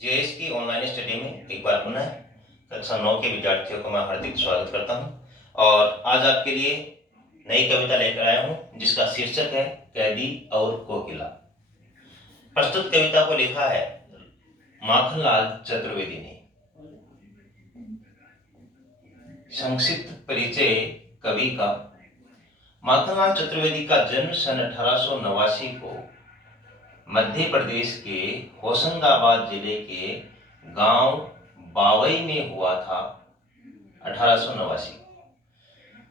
JS की online study में एक बार पुनः कक्षा 9 के विद्यार्थियों को मैं हार्दिक स्वागत करता हूं और आज आपके लिए नई कविता लेकर आया हूं जिसका शीर्षक है कैदी और कोकिला। प्रस्तुत कविता को लिखा है माखनलाल चतुर्वेदी ने। संक्षिप्त परिचय कवि का। माखनलाल चतुर्वेदी का जन्म सन 1889 को मध्य प्रदेश के होशंगाबाद जिले के गांव बावई में हुआ था। 1889।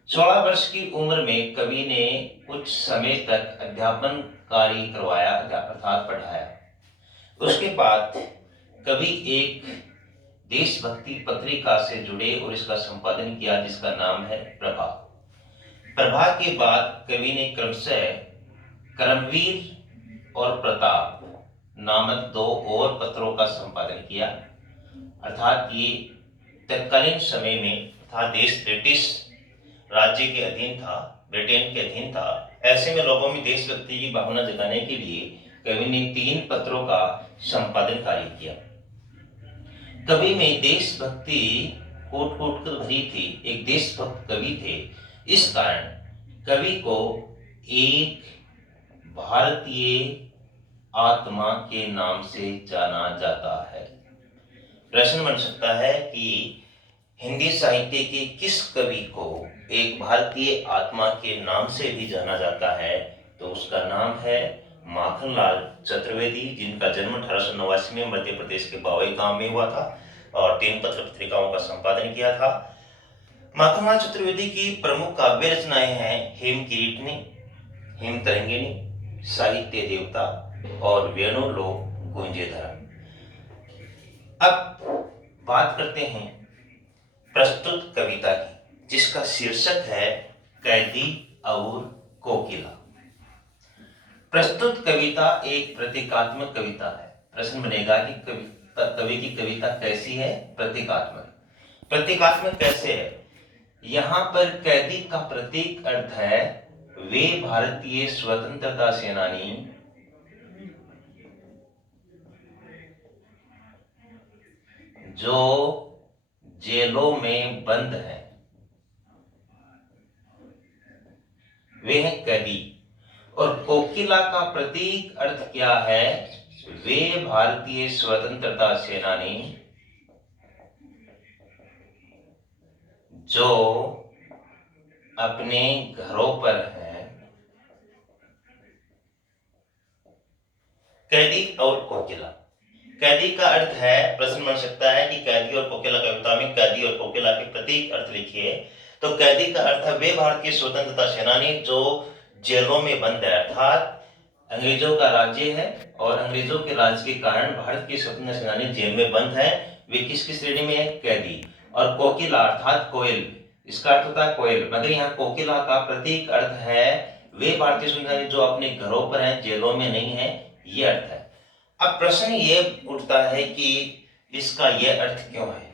16 वर्ष की उम्र में कवि ने कुछ समय तक अध्यापन कार्य करवाया अर्थात पढ़ाया। उसके बाद कवि एक देशभक्ति पत्रिका से जुड़े और इसका संपादन किया जिसका नाम है प्रभा। प्रभा के बाद कवि ने क्रमशः कर्मवीर और प्रताप नामक दो और पत्रों का संपादन किया। अर्थात ये तत्कालीन समय में अर्थात देश ब्रिटिश राज्य के अधीन था, ब्रिटेन के अधीन था। ऐसे में लोगों में देशभक्ति की भावना जगाने के लिए कवि ने 3 पत्रों का संपादन कार्य किया। कवि में देशभक्ति कूट कूट कर भरी थी, एक देशभक्त कवि थे। इस कारण कवि को एक भारतीय आत्मा के नाम से जाना जाता है। प्रश्न बन सकता है कि हिंदी साहित्य के किस कवि को एक भारतीय आत्मा के नाम से भी जाना जाता है, तो उसका नाम है माखनलाल चतुर्वेदी, जिनका जन्म 1889 में मध्य प्रदेश के बावई गांव में हुआ था और 3 पत्र पत्रिकाओं का संपादन किया था। माखनलाल चतुर्वेदी की प्रमुख काव्य रचनाएं हैं हेम किरीटनी, हेम तरंगिणी, साहित्य देवता और वेणु लोक गूंजे धर्म। अब बात करते हैं प्रस्तुत कविता की जिसका शीर्षक है कैदी और कोकिला। प्रस्तुत कविता एक प्रतीकात्मक कविता है। प्रश्न बनेगा कि कवि की कविता कैसी है? प्रतीकात्मक। प्रतीकात्मक कैसे है? यहाँ पर कैदी का प्रतीक अर्थ है वे भारतीय स्वतंत्रता सेनानी जो जेलों में बंद हैं, वे हैं कैदी। और कोकिला का प्रतीक अर्थ क्या है? वे भारतीय स्वतंत्रता सेनानी जो अपने घरों पर हैं। कैदी और कोकिला। कैदी का अर्थ है, प्रश्न बन सकता है कि कैदी और कोकिला कविता में कैदी और कोकिला के प्रतीक अर्थ लिखिए। तो कैदी का अर्थ है वे भारतीय स्वतंत्रता सेनानी जो जेलों में बंद है, अर्थात अंग्रेजों का राज्य है और अंग्रेजों के राज्य के कारण भारत के स्वतंत्रता सेनानी जेल में बंद है। वे किसकी श्रेणी में है? कैदी। और कोकिला अर्थात कोयल, इसका अर्थ होता है कोयल, मगर यहाँ कोकिला का प्रतीक अर्थ है वे भारतीय स्वतंत्रता जो अपने घरों पर हैं, जेलों में नहीं है, ये अर्थ है। अब प्रश्न ये उठता है कि इसका यह अर्थ क्यों है?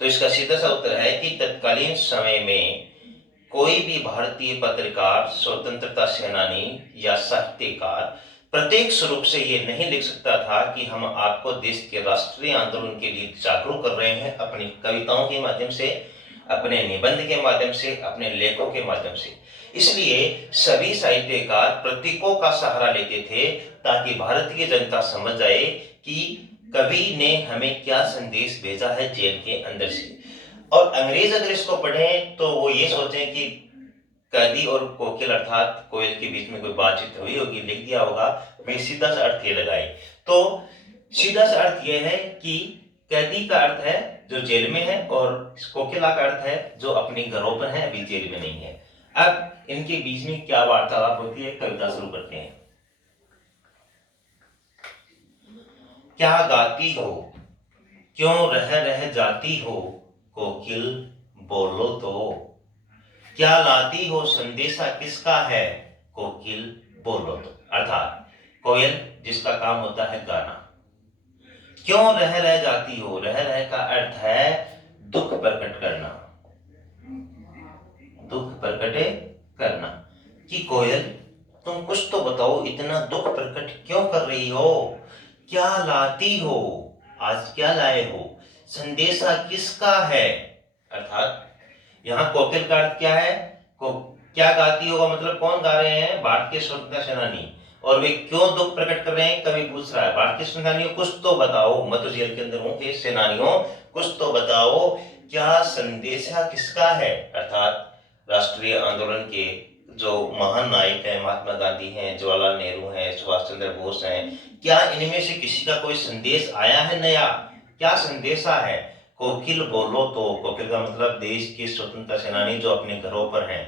तो इसका सीधा सा उत्तर है कि तत्कालीन समय में कोई भी भारतीय पत्रकार, स्वतंत्रता सेनानी या साहित्यकार प्रत्यक्ष रूप से ये नहीं लिख सकता था कि हम आपको देश के राष्ट्रीय आंदोलन के लिए जागरूक कर रहे हैं अपनी कविताओं के माध्यम से, अपने निबंध के माध्यम से, अपने लेखों के माध्यम से। इसलिए सभी साहित्यकार प्रतीकों का सहारा लेते थे ताकि भारतीय जनता समझ जाए कि कवि ने हमें क्या संदेश भेजा है जेल के अंदर से। और अंग्रेज अगर इसको पढ़ें तो वो ये सोचें कि कैदी और कोकिल अर्थात कोयल के बीच में कोई बातचीत हुई होगी, लिख दिया होगा, वे सीधा सा अर्थ ये लगाए। तो सीधा सा अर्थ ये है कि कैदी का अर्थ है जो जेल में है और कोकिला का अर्थ है जो अपने घरों पर है, अभी जेल में नहीं है। अब इनके बीच में क्या वार्तालाप होती है, कविता शुरू करते हैं। क्या गाती हो, क्यों रह रह जाती हो, कोकिल बोलो तो। क्या लाती हो, संदेशा किसका है, कोकिल बोलो तो। अर्थात कोयल जिसका काम होता है गाना। क्यों रह रह जाती हो, रह रह का अर्थ है दुख प्रकट करना, दुख प्रकट करना। कि कोयल तुम कुछ तो बताओ, इतना दुख प्रकट क्यों कर रही हो? क्या लाती हो, आज क्या लाए हो, संदेशा किसका है। अर्थात यहाँ कोकिल का अर्थ क्या है, को क्या गाती होगा, मतलब कौन गा रहे हैं, भारतीय स्वतंत्रता सेनानी। और वे क्यों दुख प्रकट कर रहे हैं, कवि पूछ रहा है। भारतीय सेनानियों कुछ तो बताओ, मैं तो जेल के अंदर हूं, ये सेनानियों कुछ तो बताओ, क्या संदेशा किसका है। अर्थात राष्ट्रीय आंदोलन के जो महान नायक हैं, महात्मा गांधी हैं, जवाहरलाल नेहरू हैं, सुभाष चंद्र बोस हैं, क्या इनमें से किसी का कोई संदेश आया है नया, क्या संदेशा है। कोकिल बोलो तो, कोकिल का मतलब देश के स्वतंत्रता सेनानी जो अपने घरों पर हैं,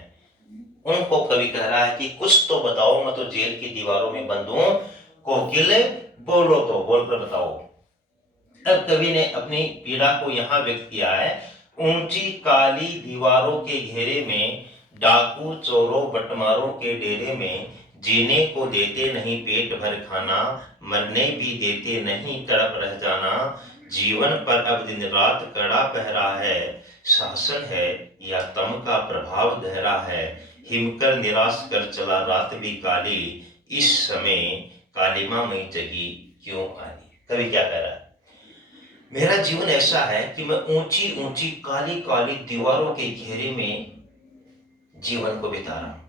उनको कवि कह रहा है कि कुछ तो बताओ, मैं तो जेल की दीवारों में बंद हूं, कोकिल बोलो तो, बोलकर बताओ। तब कवि ने अपनी पीड़ा को यहां व्यक्त किया है। ऊंची काली दीवारों के घेरे में, डाकू चोरों बटमारों के डेरे में, जीने को देते नहीं पेट भर खाना, मरने भी देते नहीं तड़प रह जाना, जीवन पर अब दिन रात कड़ा पहरा है, शासन है या तम का प्रभाव गहरा है, हिमकर निराश कर चला रात भी काली, इस समय कालिमा में जगी क्यों आई। कवि क्या कह रहा है, मेरा जीवन ऐसा है कि मैं ऊंची ऊंची काली काली दीवारों के घेरे में जीवन को बिता रहा हूं।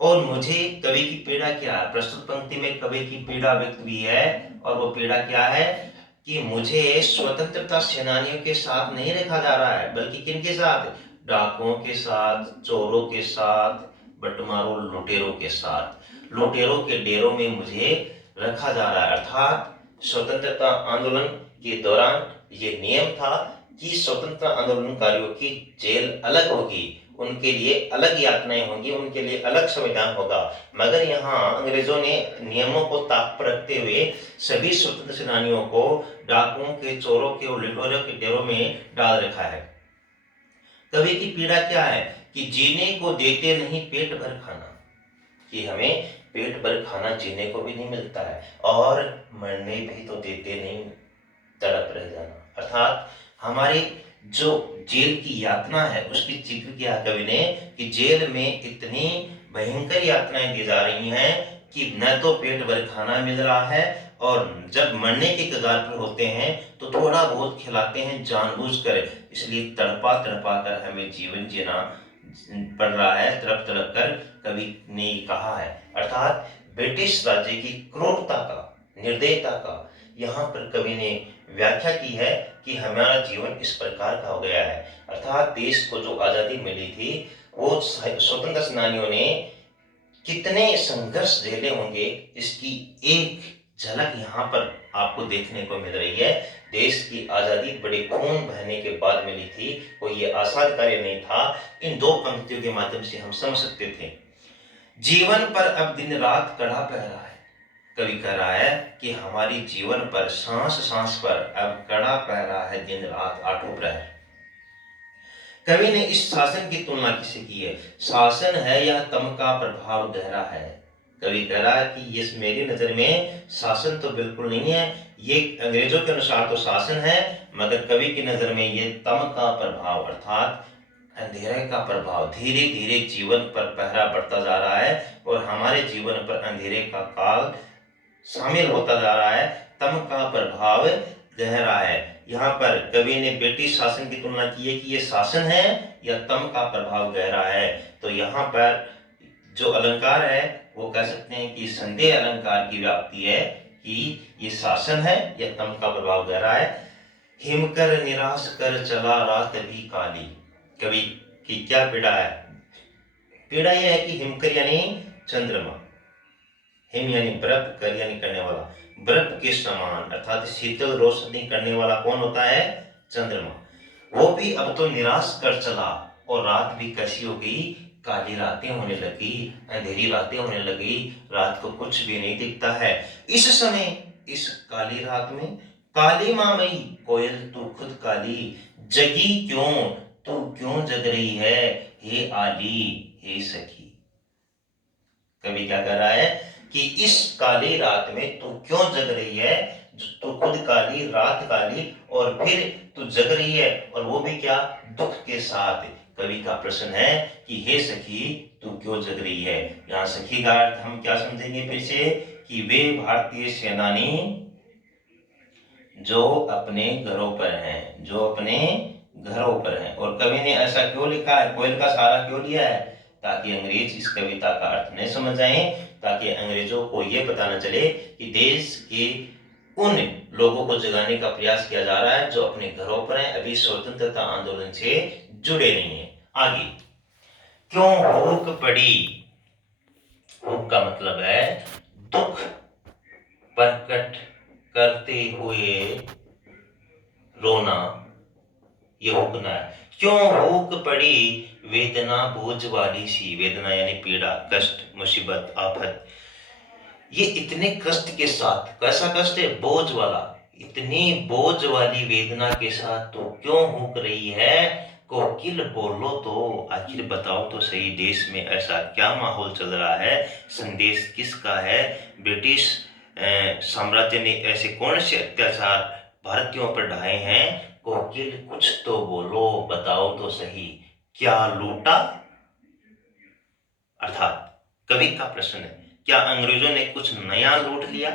और मुझे कवि की पीड़ा क्या है, प्रस्तुत पंक्ति में कवि की पीड़ा व्यक्त हुई है। और वो पीड़ा क्या है कि मुझे स्वतंत्रता सेनानियों के साथ नहीं रखा जा रहा है, बल्कि किनके साथ, डाकुओं के साथ, चोरों के साथ, बटमारों लुटेरों के साथ, लुटेरों के डेरों में मुझे रखा जा रहा है। अर्थात स्वतंत्रता आंदोलन के दौरान ये नियम था कि स्वतंत्रता आंदोलनकारियों की जेल अलग होगी, उनके लिए अलग यातनाएं होंगी, उनके लिए अलग संविधान होगा। मगर यहाँ अंग्रेजों ने नियमों को ताक पर रखते हुए सभी स्वतंत्र सेनानियों को डाकुओं के, चोरों के और लुटेरों के डेरों में डाल रखा है। कवि की पीड़ा क्या है कि जीने को देते नहीं पेट भर खाना, कि हमें पेट भर खाना जीने को भी नहीं मिलता है, और मरने भी तो देते नहीं, तड़प रह जाना। अर्थात हमारी जो जेल की यातना है उसकी जिक्र किया कवि ने कि जेल में इतनी भयंकर यातनाएं दी जा रही हैं कि न तो पेट भर खाना मिल रहा है, और जब मरने के कगार पर होते हैं तो थोड़ा बहुत खिलाते हैं जानबूझकर, इसलिए तड़पा तड़पा कर हमें जीवन जीना पड़ रहा है, तड़प तड़प कर, कवि ने कहा है। अर्थात ब्रिटिश राज्य की क्रूरता का, निर्दयता का यहाँ पर कवि ने व्याख्या की है कि हमारा जीवन इस प्रकार का हो गया है। अर्थात देश को जो आजादी मिली थी, वो स्वतंत्र सेनानियों ने कितने संघर्ष झेले होंगे, इसकी एक झलक यहाँ पर आपको देखने को मिल रही है। देश की आजादी बड़े खून बहने के बाद मिली थी, कोई ये आसान कार्य नहीं था। इन दो पंक्तियों के माध्यम से हम समझ सकते थे। जीवन पर अब दिन रात कड़ा पहरा है, कवि कह रहा है कि हमारी जीवन पर, सांस सांस पर अब कड़ा पहरा है, दिन रात आठों प्रहर। कवि ने इस शासन की तुलना किसे की है, शासन है या तम का प्रभाव गहरा है। कवि कह रहा है कि ये मेरी नजर में शासन तो बिल्कुल नहीं है, ये अंग्रेजों के अनुसार तो शासन है, मगर कवि की नजर में ये तम का प्रभाव, अर्थात अंधेरे का प्रभाव, धीरे धीरे जीवन पर पहरा बढ़ता जा रहा है, और हमारे जीवन पर अंधेरे का काल शामिल होता जा रहा है, तम का प्रभाव गहरा है। यहाँ पर कवि ने ब्रिटिश शासन की तुलना की है कि ये शासन है या तम का प्रभाव गहरा है। तो यहाँ पर जो अलंकार है वो कह सकते हैं कि संदेह अलंकार की व्याप्ति है कि ये शासन है या तम का प्रभाव गहरा है। हिमकर निराश कर चला रात भी काली, कवि की क्या पीड़ा है, पीड़ा यह है कि हिमकर यानी चंद्रमा, हिम यानी बर्फ, कर यानी करने वाला, बर्फ के समान अर्थात शीतल रोशनी करने वाला कौन होता है, चंद्रमा। वो भी अब तो निराश कर चला, और रात भी कैसी हो गई, काली रातें होने लगी, अंधेरी रातें होने लगी, रात को कुछ भी नहीं दिखता है। इस समय, इस काली रात में, काली मां मई कोयल तू खुद काली, जगी क्यों, तू क्यों जग रही है, हे आली हे सखी। कवि क्या कर रहा है कि इस काली रात में तू क्यों जग रही है, तू खुद काली, रात काली, और फिर तू जग रही है, और वो भी क्या, दुख के साथ। कवि का प्रश्न है कि हे सखी तू क्यों जग रही है। यहाँ सखी का अर्थ हम क्या समझेंगे फिर से, कि वे भारतीय सेनानी जो अपने घरों पर हैं, जो अपने घरों पर हैं। और कवि ने ऐसा क्यों लिखा है, कोयल का सहारा क्यों लिया है? ताकि अंग्रेज इस कविता का अर्थ नहीं समझ आए, ताकि अंग्रेजों को यह पता न चले कि देश के उन लोगों को जगाने का प्रयास किया जा रहा है जो अपने घरों पर हैं, अभी स्वतंत्रता आंदोलन से जुड़े नहीं है। आगे, क्यों हुक पड़ी? हुक का मतलब है दुख प्रकट करते हुए रोना, ये हुकना है। क्यों हुक पड़ी वेदना बोझ वाली सी? वेदना यानी पीड़ा, कष्ट, मुसीबत, आफत। ये इतने कष्ट के साथ, कैसा कष्ट है? बोझ वाला। इतनी बोझ वाली वेदना के साथ तो क्यों हुक रही है? कोकिल बोलो तो, आखिर बताओ तो सही, देश में ऐसा क्या माहौल चल रहा है? संदेश किसका है? ब्रिटिश साम्राज्य ने ऐसे कौन से अत्याचार भारतीयों पर ढाए हैं? कोकिल कुछ तो बोलो, बताओ तो सही, क्या लूटा? अर्थात कवि का प्रश्न है, क्या अंग्रेजों ने कुछ नया लूट लिया?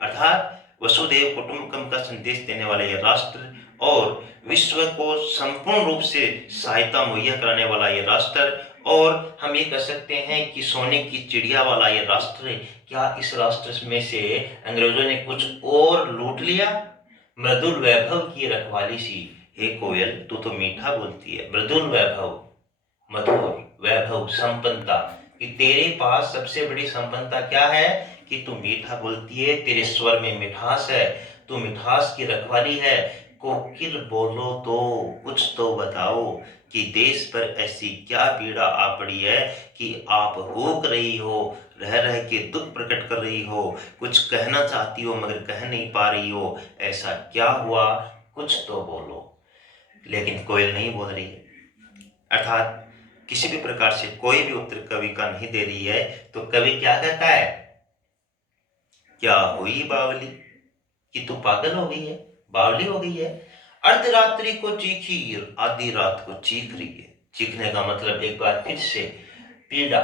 अर्थात वसुधैव कुटुंबकम का संदेश देने वाला यह राष्ट्र और विश्व को संपूर्ण रूप से सहायता मुहैया कराने वाला यह राष्ट्र, और हम ये कह सकते हैं कि सोने की चिड़िया वाला यह राष्ट्र, क्या इस राष्ट्र में से अंग्रेजों ने कुछ और लूट लिया? मृदुल वैभव की रखवाली सी, हे कोयल तू तो मीठा बोलती है। मृदुल वैभव, मधुर, वैभव, संपन्नता, कि तेरे पास सबसे बड़ी संपन्नता क्या है? कि तू मीठा बोलती है, तेरे स्वर में मिठास है, तू मिठास की रखवाली है। कोकिल बोलो तो, कुछ तो बताओ, कि देश पर ऐसी क्या पीड़ा आ पड़ी है कि आप हुक रही हो, रह रह के दुख प्रकट कर रही हो, कुछ कहना चाहती हो मगर कह नहीं पा रही हो। ऐसा क्या हुआ? कुछ तो बोलो। लेकिन कोयल नहीं बोल रही है, अर्थात किसी भी प्रकार से कोई भी उत्तर कवि का नहीं दे रही है। तो कवि क्या कहता है? क्या हुई बावली, कि तू पागल हो गई है, बावली हो गई है। अर्धरात्रि को चीखी, आधी रात को चीख रही है। चीखने का मतलब एक बार फिर से पीड़ा।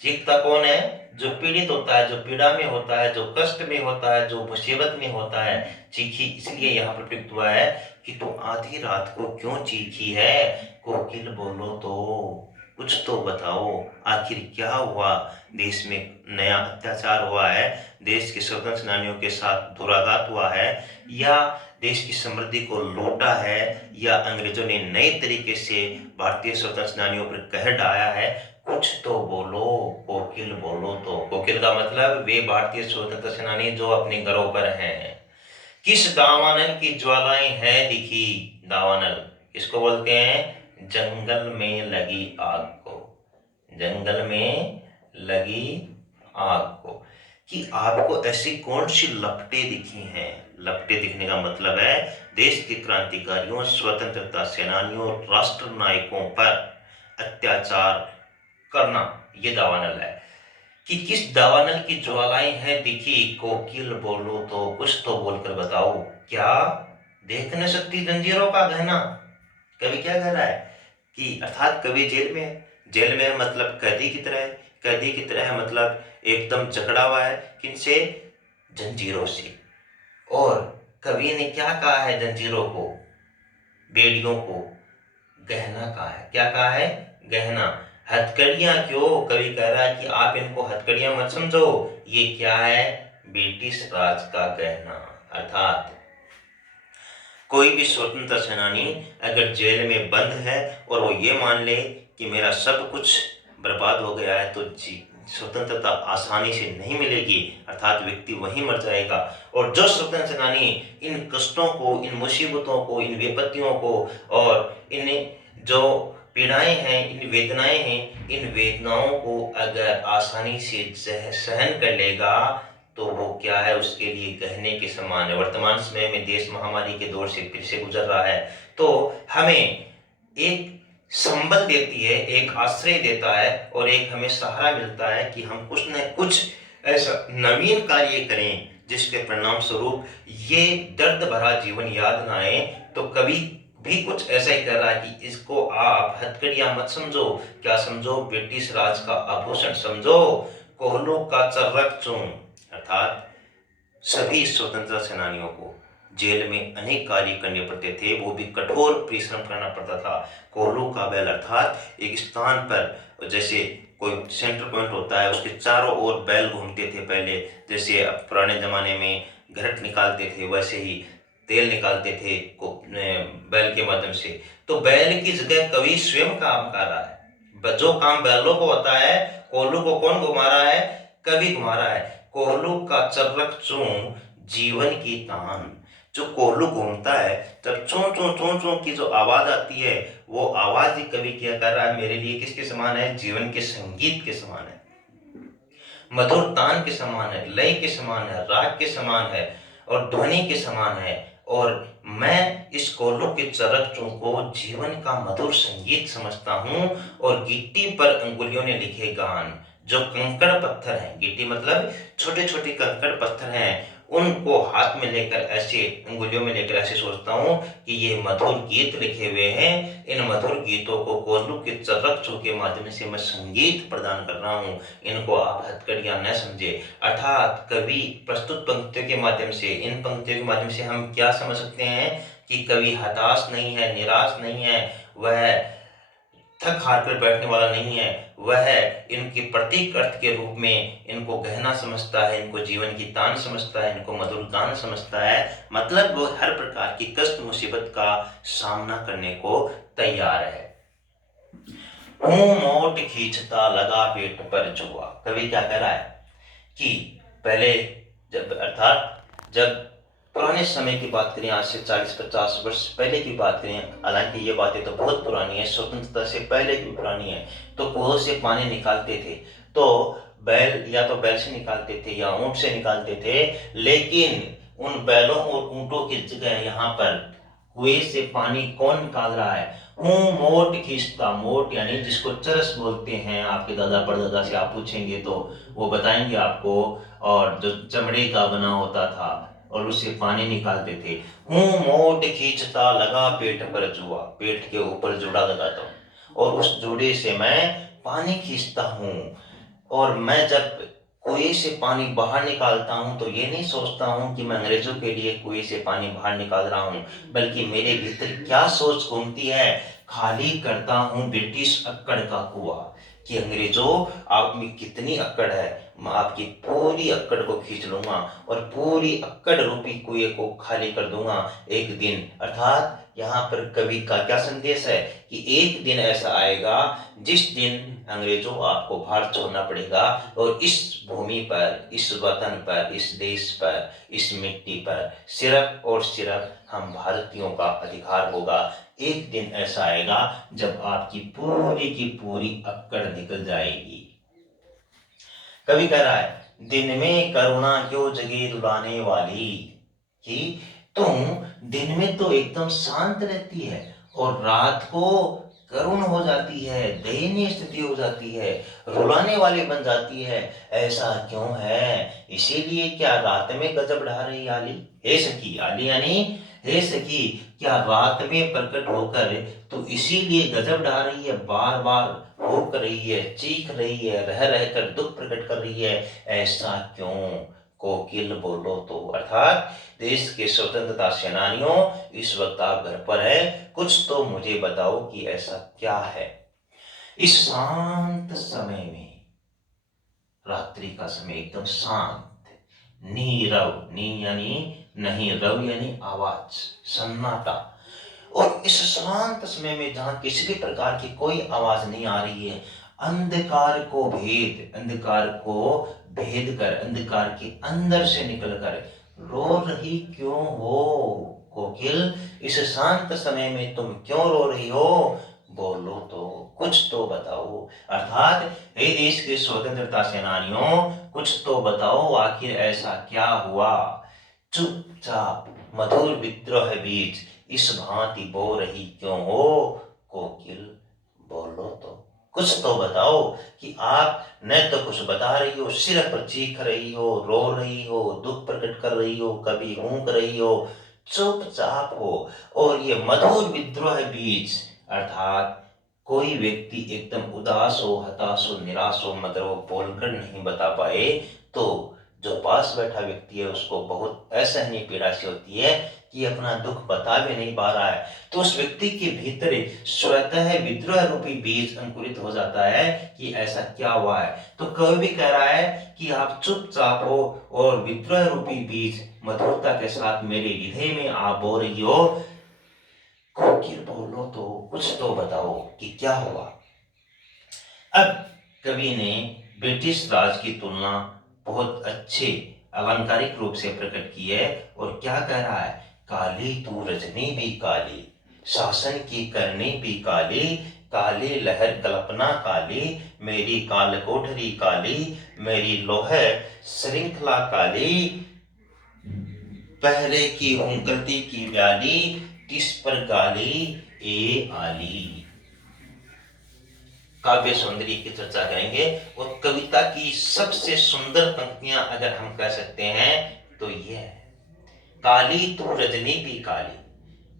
चीखता कौन है? जो पीड़ित होता है, जो पीड़ा में होता है, जो कष्ट में होता है, जो मुसीबत में होता है। चीखी इसलिए यहाँ पर प्रयुक्त हुआ है कि तू आधी रात को क्यों चीखी है? कोकिल बोलो तो, कुछ तो बताओ, आखिर क्या हुआ? देश में नया अत्याचार हुआ है, देश के स्वतंत्र सेनानियों के साथ दुराघात हुआ है, या देश की समृद्धि को लूटा है, या अंग्रेजों ने नए तरीके से भारतीय स्वतंत्र सेनानियों पर कहर ढाया है? कुछ तो बोलो, कोकिल बोलो तो। कोकिल का मतलब वे भारतीय स्वतंत्रता सेनानी जो अपने घरों पर हैं। किस दावानल की ज्वालाएं हैं दिखी? दावानल किसको बोलते हैं? जंगल में लगी आग को, जंगल में लगी आग को। कि आपको ऐसी कौन सी लपटें दिखी हैं? लपटें दिखने का मतलब है देश के क्रांतिकारियों, स्वतंत्रता सेनानियों, राष्ट्र नायकों पर अत्याचार करना, ये दावानल है। कि किस दावानल की ज्वालाएं हैं दिखी? कोकिल बोलो तो, कुछ तो बोलकर बताओ, क्या देख न सकती जंजीरों का गहना? कवि क्या कह रहा है कि अर्थात कवि जेल में है। जेल में है मतलब कैदी की तरह है, कैदी की तरह है मतलब एकदम जकड़ा हुआ है, किनसे? जंजीरों से। और कवि ने क्या कहा है जंजीरों को, बेड़ियों को? गहना कहा है। क्या कहा है? गहना। हथकड़ियां क्यों? कवि कह रहा है कि आप इनको हथकड़ियां मत समझो, ये क्या है? ब्रिटिश राज का गहना। अर्थात कोई भी स्वतंत्रता सेनानी अगर जेल में बंद है और वो ये मान ले कि मेरा सब कुछ बर्बाद हो गया है, तो स्वतंत्रता आसानी से नहीं मिलेगी, अर्थात व्यक्ति वहीं मर जाएगा। और जो स्वतंत्र सेनानी इन कष्टों को, इन मुसीबतों को, इन विपत्तियों को और इन जो पीड़ाएं हैं, इन वेदनाएं हैं, इन वेदनाओं को अगर आसानी से सहन कर लेगा तो वो क्या है? उसके लिए गहने के समान है। वर्तमान समय में देश महामारी के दौर से फिर से गुजर रहा है, तो हमें एक संबल देती है, एक आश्रय देता है और एक हमें सहारा मिलता है कि हम कुछ न कुछ ऐसा नवीन कार्य करें जिसके परिणाम स्वरूप ये दर्द भरा जीवन याद ना आए। तो कवि भी कुछ ऐसा ही कह रहा है कि इसको आप हथकड़ियां मत समझो। क्या समझो? ब्रिटिश राज का आभूषण समझो, कोहलों का चर्रक चूम। अर्थात सभी स्वतंत्रता सेनानियों को जेल में अनेक कार्य करने पड़ते थे, वो भी कठोर परिश्रम करना पड़ता था। कोल्हू का बैल अर्थात एक स्थान पर जैसे कोई सेंटर पॉइंट होता है, उसके चारों ओर बैल घूमते थे पहले, जैसे अब पुराने जमाने में घरट निकालते थे वैसे ही तेल निकालते थे बैल के माध्यम से। तो बैल की जगह कवि स्वयं काम कर रहा है। जो काम बैलों को होता है, कोल्हू को कौन घुमा रहा है? कवि घुमा रहा है। कोल्हू का चर्रक चूं जीवन की तान। जो कोल्हू घूमता है, जब चों चों चों चों की जो आवाज आती है, वो आवाज ही कवि क्या कर रहा है मेरे लिए किसके समान है? जीवन के संगीत के समान है, मधुर तान के समान है, लय के समान है, राग के समान है और ध्वनि के समान है। और मैं इस कोल्हू के चरक को जीवन का मधुर संगीत समझता हूँ। और गिट्टी पर अंगुलियों ने लिखे गान, जो कंकड़ पत्थर हैं, गिट्टी मतलब छोटे छोटे कंकड़ पत्थर हैं, उनको हाथ में लेकर ऐसे अंगुलियों में लेकर ऐसे सोचता हूँ कि ये मधुर गीत लिखे हुए हैं। इन मधुर गीतों को कोल्हू के चरक के माध्यम से मैं संगीत प्रदान कर रहा हूँ। इनको आप हथकड़ियां न समझे। अर्थात कवि प्रस्तुत पंक्तियों के माध्यम से, इन पंक्तियों के माध्यम से हम क्या समझ सकते हैं कि कवि हताश नहीं है, निराश नहीं है, वह थक हार कर बैठने वाला नहीं है। वह इनके प्रतीक अर्थ के रूप में इनको गहना समझता है, इनको जीवन की तान समझता है, इनको मधुर गान समझता है। मतलब वो हर प्रकार की कष्ट मुसीबत का सामना करने को तैयार है। मोट खींचता लगा पेट पर जुआ। कवि क्या कह रहा है कि पहले जब अर्थात जब पुराने समय की बात करें, आज से 40-50 वर्ष पहले की बात करें, हालांकि ये बातें तो बहुत पुरानी है, स्वतंत्रता से पहले की पुरानी है। तो कुओं से पानी निकालते थे, तो बैल या तो बैल से निकालते थे या ऊंट से निकालते थे, लेकिन उन बैलों और ऊंटों की जगह यहाँ पर कुएं से पानी कौन निकाल रहा है? मोट खींचता। मोट यानी जिसको चरस बोलते हैं, आपके दादा परदादा से आप पूछेंगे तो वो बताएंगे आपको। और जो चमड़े का बना होता था और उससे पानी निकालते थे। मोट खींचता लगा पेट पर जुआ। पेट के ऊपर जुड़ा लगाता हूँ और उस जुड़े से मैं पानी खींचता हूँ। और मैं जब कुएं से पानी बाहर निकालता हूं तो ये नहीं सोचता हूं कि मैं अंग्रेजों के लिए कुएं से पानी बाहर निकाल रहा हूं, बल्कि मेरे भीतर क्या सोच घूमती है? खाली करता हूं ब्रिटिश अक्कड़ का कुआं। कि अंग्रेजों, आप में कितनी अक्कड़ है, मैं आपकी पूरी अक्कड़ को खींच लूंगा और पूरी अक्कड़ रूपी कुएं को खाली कर दूंगा एक दिन। अर्थात यहाँ पर कवि का क्या संदेश है कि एक दिन ऐसा आएगा जिस दिन अंग्रेजों आपको भारत छोड़ना पड़ेगा और इस भूमि पर, इस वतन पर, इस देश पर, इस मिट्टी पर सिर्फ और सिर्फ हम भारतीयों का अधिकार होगा। एक दिन ऐसा आएगा जब आपकी पूरी की पूरी अक्कड़ निकल जाएगी। कवि कह रहा है, दिन में करुणा क्यों जगे रुलाने वाली। कि तुम दिन में तो एकदम शांत रहती है और रात को करुण हो जाती है, दयनीय स्थिति हो जाती है, रुलाने वाली बन जाती है। ऐसा क्यों है? इसीलिए क्या रात में गजब ढा रही आली? हे सखी, आली यानी हे सखी, क्या रात में प्रकट होकर तो इसीलिए गजब ढा रही है, बार बार भूख रही है, चीख रही है, रह रहकर दुख प्रकट कर रही है? ऐसा क्यों? कोकिल बोलो तो। अर्थात देश के स्वतंत्रता सेनानियों, इस वक्त आप घर पर हैं, कुछ तो मुझे बताओ कि ऐसा क्या है? इस शांत समय में, रात्रि का समय एकदम शांत, नीरव, नी यानी नहीं, रव यानी आवाज, सन्नाटा। और इस शांत समय में जहां किसी भी प्रकार की कोई आवाज नहीं आ रही है, अंधकार को भेद कर, अंधकार के अंदर से निकल कर रो रही क्यों हो कोकिल? इस शांत समय में तुम क्यों रो रही हो? बोलो तो, कुछ तो बताओ। अर्थात हे देश के स्वतंत्रता सेनानियों, कुछ तो बताओ, आखिर ऐसा क्या हुआ? चुपचाप मधुर विद्रोह बीच इस भांति बो रही क्यों हो कोकिल? बोलो तो, कुछ तो बताओ कि आप न तो कुछ बता रही हो, सिर पर चीख रही हो, रो रही हो, दुख प्रकट कर रही हो, कभी ऊँग रही हो, चुपचाप हो। और ये मधुर विद्रोह बीज, अर्थात कोई व्यक्ति एकदम उदास हो, हताश हो, निराश हो, मगर वो बोलकर नहीं बता पाए, तो जो पास बैठा व्यक्ति है उसको बहुत असहनीय पीड़ा सी होती है कि अपना दुख बता भी नहीं पा रहा है, तो उस व्यक्ति के भीतर स्वतः विद्रोह रूपी बीज अंकुरित हो जाता है कि ऐसा क्या हुआ है। तो कवि भी कह रहा है कि आप चुपचाप हो और विद्रोह रूपी बीज मधुरता के साथ मेरे हृदय में आप बो रही हो, कोकिल बोलो तो कुछ तो बताओ कि क्या हुआ। अब कवि ने ब्रिटिश राज की तुलना बहुत अच्छे अलंकारिक रूप से प्रकट की है और क्या कह रहा है, काली तू रजनी भी काली, शासन की करनी भी काली, काली लहर कल्पना काली, मेरी काल कोठरी काली, मेरी लोह श्रृंखला काली, पहरे की हुंकरती की व्याली, किस पर गाली ए आली। काव्य सौंदर्य की चर्चा करेंगे और कविता की सबसे सुंदर पंक्तियां अगर हम कह सकते हैं तो यह है, काली तू रजनी भी काली,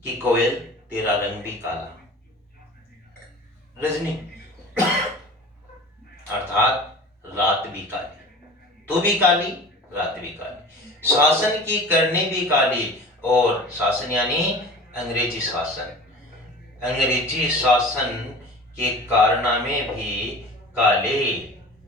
कि कोयल तेरा रंग भी काला। रजनी अर्थात रात भी काली, तू भी काली रात भी काली, शासन की करनी भी काली, और शासन यानी अंग्रेजी शासन, अंग्रेजी शासन के कारनामे भी काले,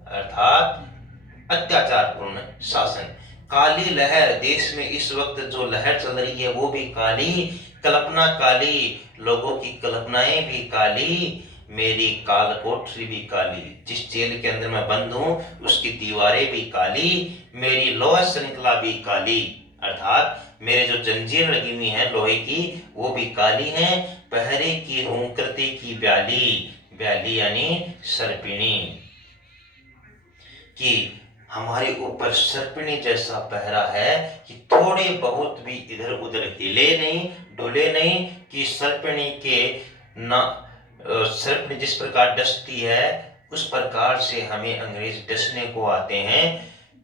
अर्थात अत्याचारपूर्ण शासन। काली लहर, देश में इस वक्त जो लहर चल रही है वो भी काली, कल्पना काली, लोगों की कल्पनाएं भी काली, मेरी काल कोठरी भी काली, जिस जेल के अंदर मैं बंद हूं उसकी दीवारें भी काली, मेरी लोह श्रृंखला भी काली, अर्थात मेरे जो जंजीर लगी हुई है लोहे की वो भी काली हैं, पहरे की हुंकरती की ब्याली, ब्याली यानी सर्पिणी, कि हमारे ऊपर सर्पिणी जैसा पहरा है कि थोड़े बहुत भी इधर उधर हिले नहीं डोले नहीं, कि सर्पिणी के ना सर्पिणी जिस प्रकार डसती है उस प्रकार से हमें अंग्रेज डसने को आते हैं,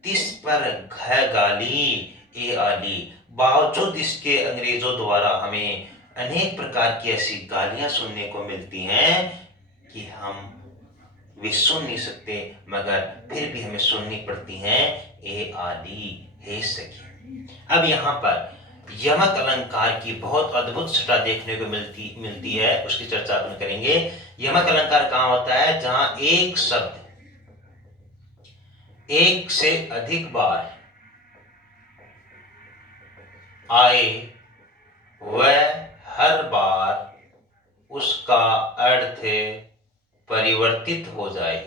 तिस पर है गाली ए आली, बावजूद इसके अंग्रेजों द्वारा हमें अनेक प्रकार की ऐसी गालियां सुनने को मिलती हैं कि हम वे सुन नहीं सकते, मगर फिर भी हमें सुननी पड़ती हैं, ए आली हे सखी। अब यहाँ पर यमक अलंकार की बहुत अद्भुत छटा देखने को मिलती है, उसकी चर्चा अपन करेंगे। यमक अलंकार कहाँ होता है, जहां एक शब्द एक से अधिक बार आए वह हर बार उसका अर्थ परिवर्तित हो जाए,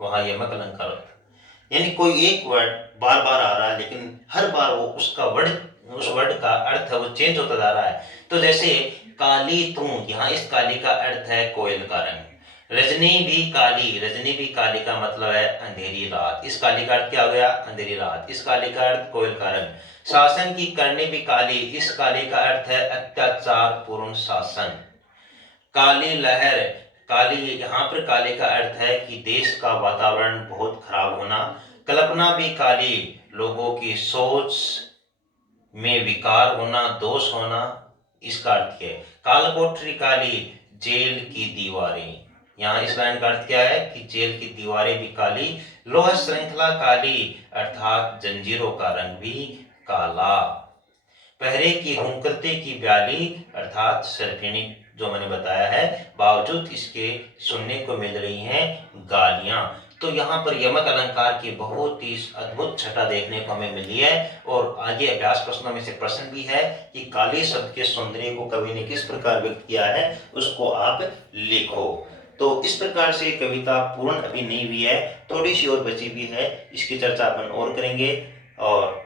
वहां यमक अलंकार होता है। यानी कोई एक वर्ड बार बार आ रहा है लेकिन हर बार वो उसका वर्ड उस वर्ड का अर्थ है वो चेंज होता जा रहा है। तो जैसे काली तू, यहाँ इस काली का अर्थ है कोयल का रंग, रजनी भी काली, रजनी भी काली का मतलब है अंधेरी रात, इस काली का अर्थ क्या हो गया, अंधेरी रात, इस काली का अर्थ कोयल का रंग, शासन की करनी भी काली, इस काली का अर्थ है अत्याचार पूर्ण शासन, काली लहर, काली यहाँ पर काली का अर्थ है कि देश का वातावरण बहुत खराब होना, कल्पना भी काली, लोगों की सोच में विकार होना दोष होना, इसका अर्थ है काल कोठरी काली, जेल की दीवारें, यहाँ इस लाइन का अर्थ क्या है कि जेल की दीवारें भी काली, लोह श्रृंखला काली अर्थात जंजीरों का रंग भी काला, पहरे की हुंकरते की ब्याली अर्थात सर्पिणी जो मैंने बताया है, बावजूद इसके सुनने को मिल रही हैं गालियां। तो यहाँ पर यमक अलंकार की बहुत ही अद्भुत छटा देखने को हमें मिली है और आगे अभ्यास प्रश्नों में से प्रश्न भी है कि काली शब्द के सौंदर्य को कवि ने किस प्रकार व्यक्त किया है उसको आप लिखो। तो इस प्रकार से कविता पूर्ण अभी नहीं हुई है, थोड़ी सी और बची हुई है, इसकी चर्चा अपन और करेंगे और